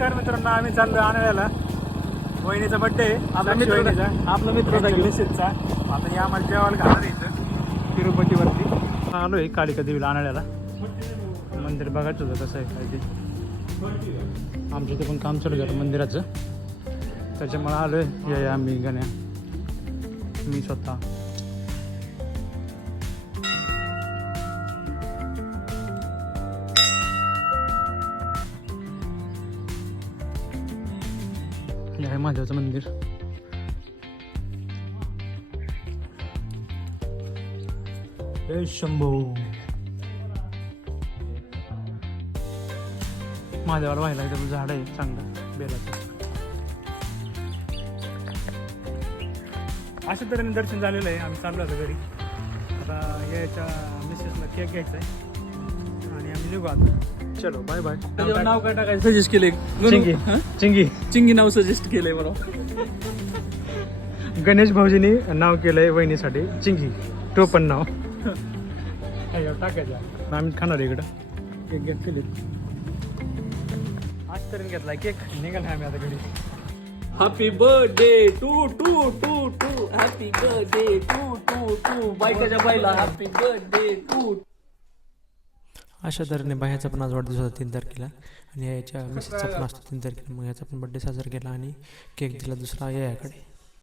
नमस्कार मित्रांनो, आम्ही चाललो आणायला. वहिनीचा बड्डे आहे, आपला मित्र मिसेसचा. आता या आम्हाला जेवायला घालणार इथं तिरुपतीवरती आलोय कालिका देवीला आणायला. मंदिर बघायचं होतं कसं आहे काय ते. आमच्या इथे पण काम चालू झालं मंदिराचं, त्याच्यामुळे आलोय. या आम्ही गण्या, मी स्वतः. हे आहे महादेवाचं मंदिर. जय शंभू. महादेवाला व्हायला इथं झाड आहे चांगलं बेलाचं. अशा तऱ्हेने दर्शन झालेलं आहे. आम्ही चाललो होतो घरी. आता याच्या मिसेसला केक घ्यायचा आहे आणि आम्ही निघू आता. चलो बाय बाय. नाव काय टाकायचं सजेस्ट केले? चिंगी. चिंगी चिंगी नाव सजेस्ट केलंय मला. गणेश भाऊजींनी नाव केलंय वहिनीसाठी चिंगी. टोपण नाव टाकायचं. आम्ही खाणार इकडं केक घेत केली. आज तरी घेतलाय केक. निघाल आम्ही आता घरी. Happy birthday to to to to. Happy birthday to to to. बायकाच्या बायला हॅपी बर्थडे टू. अशा तऱ्हेने बाह्याचा पण आज वाढदिवस होता 3 तारखेला आणि याच्या मिसेसचा पण असतो 3 तारखेला. मग याचा पण बड्डे साजरा केला आणि केक दिला दुसरा याकडे.